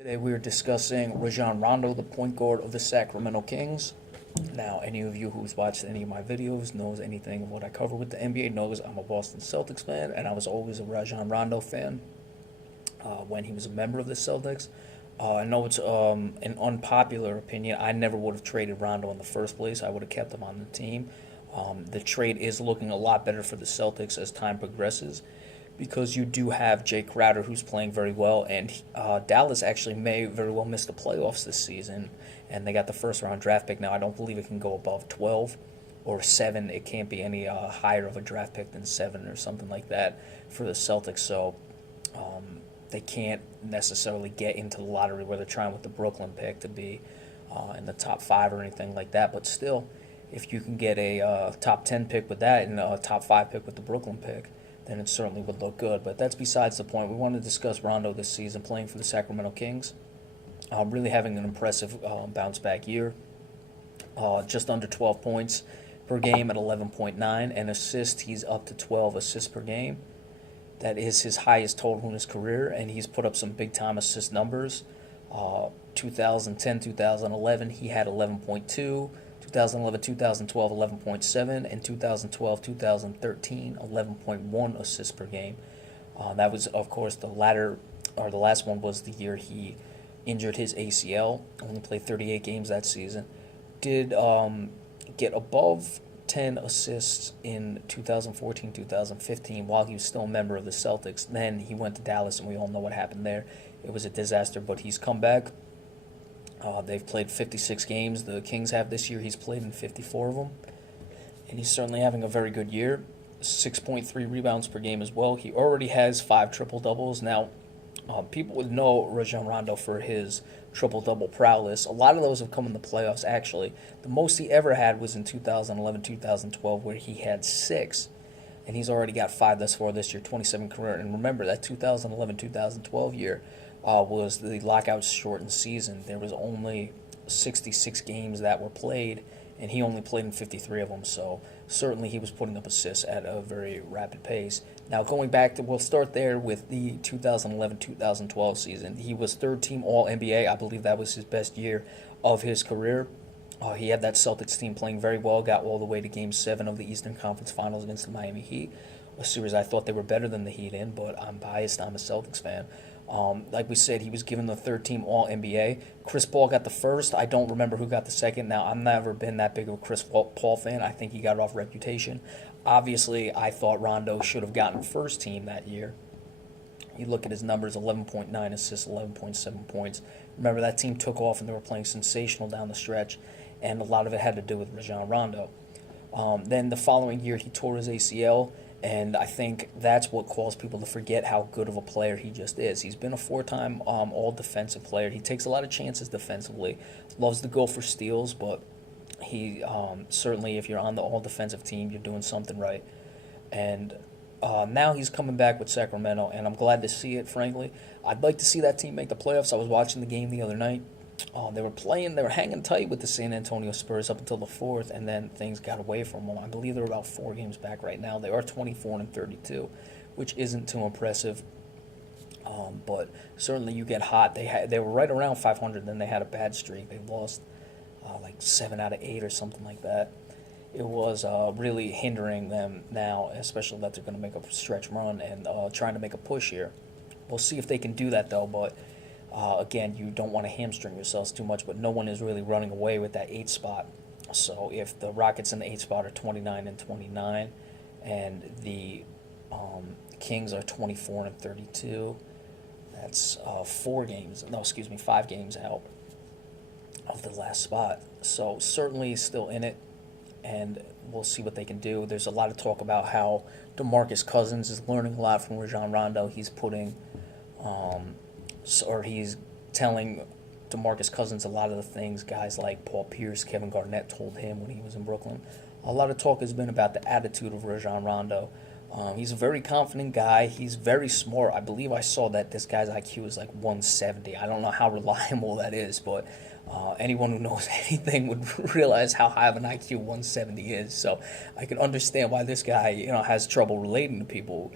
Today we are discussing Rajon Rondo, the point guard of the Sacramento Kings. Now, any of you who's watched any of my videos knows anything of what I cover with the NBA knows I'm a Boston Celtics fan, and I was always a Rajon Rondo fan when he was a member of the Celtics. I know it's an unpopular opinion. I never would have traded Rondo in the first place. I would have kept him on the team. The trade is looking a lot better for the Celtics as time progresses, because you do have Jay Crowder, who's playing very well, and Dallas actually may very well miss the playoffs this season, and they got the first-round draft pick. Now, I don't believe it can go above 12 or 7. It can't be any higher of a draft pick than 7 or something like that for the Celtics, so they can't necessarily get into the lottery where they're trying with the Brooklyn pick to be in the top 5 or anything like that, but still, if you can get a top 10 pick with that and a top 5 pick with the Brooklyn pick, then it certainly would look good. But that's besides the point. We want to discuss Rondo this season playing for the Sacramento Kings. Really having an impressive bounce-back year. Just under 12 points per game at 11.9. And assists, he's up to 12 assists per game. That is his highest total in his career, and he's put up some big-time assist numbers. 2010, 2011, he had 11.2. 2011, 2012, 11.7, and 2012, 2013, 11.1 assists per game. That was, of course, the last one was the year he injured his ACL. Only played 38 games that season. Did get above 10 assists in 2014, 2015 while he was still a member of the Celtics. Then he went to Dallas, and we all know what happened there. It was a disaster, but he's come back. They've played 56 games. The Kings have this year. He's played in 54 of them. And he's certainly having a very good year. 6.3 rebounds per game as well. He already has 5 triple-doubles. Now, people would know Rajon Rondo for his triple-double prowess. A lot of those have come in the playoffs, actually. The most he ever had was in 2011, 2012, where he had 6. And he's already got 5 thus far this year, 27 career. And remember, that 2011, 2012 year was the lockout shortened season. There was only 66 games that were played, and he only played in 53 of them, so certainly he was putting up assists at a very rapid pace. Now, going back to, we'll start there with the 2011-2012 season. He was third-team All-NBA. I believe that was his best year of his career. He had that Celtics team playing very well, got all the way to Game 7 of the Eastern Conference Finals against the Miami Heat, a series I thought they were better than the Heat in, but I'm biased. I'm a Celtics fan. Like we said, he was given the third-team All-NBA. Chris Paul got the first. I don't remember who got the second. Now, I've never been that big of a Chris Paul fan. I think he got it off reputation. Obviously, I thought Rondo should have gotten first team that year. You look at his numbers, 11.9 assists, 11.7 points. Remember, that team took off, and they were playing sensational down the stretch, and a lot of it had to do with Rajon Rondo. Then the following year, he tore his ACL, and I think that's what caused people to forget how good of a player he just is. He's been a 4-time all-defensive player. He takes a lot of chances defensively, loves to go for steals, but he certainly, if you're on the all-defensive team, you're doing something right. And now he's coming back with Sacramento, and I'm glad to see it, frankly. I'd like to see that team make the playoffs. I was watching the game the other night. They were hanging tight with the San Antonio Spurs up until the 4th, and then things got away from them. I believe they're about 4 games back right now. They are 24-32, which isn't too impressive. But certainly you get hot. They were right around 500, then they had a bad streak. They lost like 7 out of 8 or something like that. It was really hindering them now, especially that they're going to make a stretch run and trying to make a push here. We'll see if they can do that, though, but again, you don't want to hamstring yourselves too much, but no one is really running away with that 8 spot. So if the Rockets in the 8 spot are 29-29, and the Kings are 24-32, that's 5 games out of the last spot. So certainly still in it, and we'll see what they can do. There's a lot of talk about how DeMarcus Cousins is learning a lot from Rajon Rondo. He's putting or he's telling DeMarcus Cousins a lot of the things guys like Paul Pierce, Kevin Garnett told him when he was in Brooklyn. A lot of talk has been about the attitude of Rajon Rondo. He's a very confident guy. He's very smart. I believe I saw that this guy's IQ is like 170. I don't know how reliable that is, but anyone who knows anything would realize how high of an IQ 170 is. So I can understand why this guy, has trouble relating to people.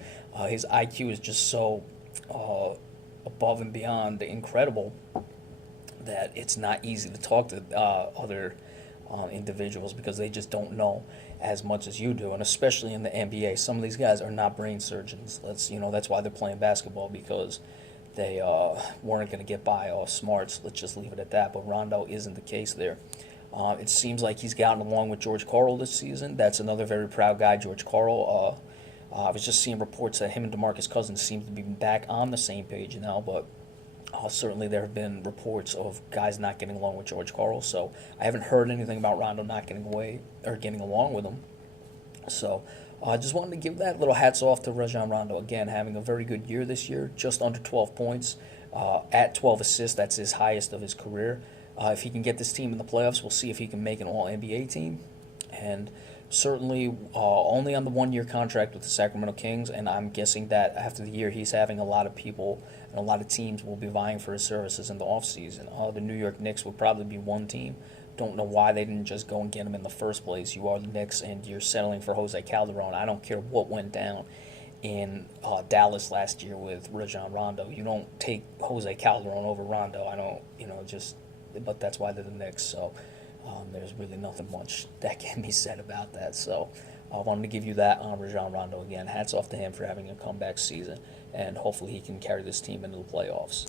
His IQ is just so above and beyond incredible. that it's not easy to talk to other individuals because they just don't know as much as you do, and especially in the NBA, some of these guys are not brain surgeons. That's why they're playing basketball, because they weren't going to get by off smarts. Let's just leave it at that. But Rondo isn't the case there. It seems like he's gotten along with George Karl this season. That's another very proud guy, George Karl. I was just seeing reports that him and DeMarcus Cousins seem to be back on the same page now, but certainly there have been reports of guys not getting along with George Karl. So I haven't heard anything about Rondo not getting away or getting along with him. So I just wanted to give that little hats off to Rajon Rondo. Again, having a very good year this year, just under 12 points, at 12 assists. That's his highest of his career. If he can get this team in the playoffs, we'll see if he can make an All-NBA team. And certainly only on the one-year contract with the Sacramento Kings, and I'm guessing that after the year he's having, a lot of people and a lot of teams will be vying for his services in the offseason. The New York Knicks would probably be one team. Don't know why they didn't just go and get him in the first place. You are the Knicks, and you're settling for Jose Calderon. I don't care what went down in Dallas last year with Rajon Rondo. You don't take Jose Calderon over Rondo. I don't, but that's why they're the Knicks. So there's really nothing much that can be said about that. So I wanted to give you that on Rajon Rondo again. Hats off to him for having a comeback season, and hopefully he can carry this team into the playoffs.